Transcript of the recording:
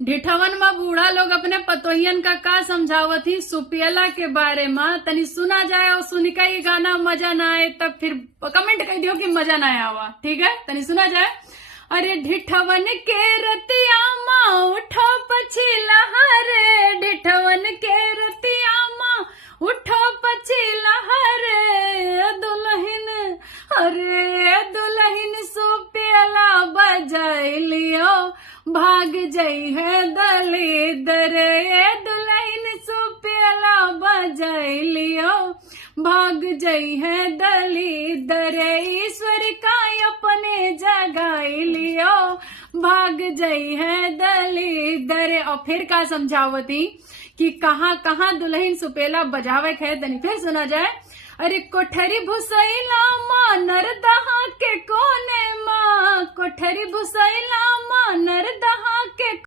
ढिठवन में बूढ़ा लोग अपने पतोहियन का समझावत ही सुपियला के बारे में तनी सुना जाए और सुनी का ये गाना मजा ना आए तब फिर कमेंट कर दियो कि मजा ना आया हुआ। ठीक है, तनी सुना जाए। अरे ढिठवन के रतिया माँ उठो पछिला हरे, ढिठवन के रतिया माँ उठो पछिला हरे, दुल्हन अरे दुल्हन सुपियला बजाई लियो भाग जई है दलिदर, दुल्हन सुपियला बजाई लियो भाग जई है दलिदर, ईश्वर का अपने जगाई लियो भाग जई है दलिदर। और फिर का समझावती कि कहाँ कहाँ दुल्हन सुपेला बजावे है, तनी फिर सुना जाए। अरे कोठरी भुसैला माँ नरदहा के कोने माँ, कोठरी भुसैला माँ नरदहा के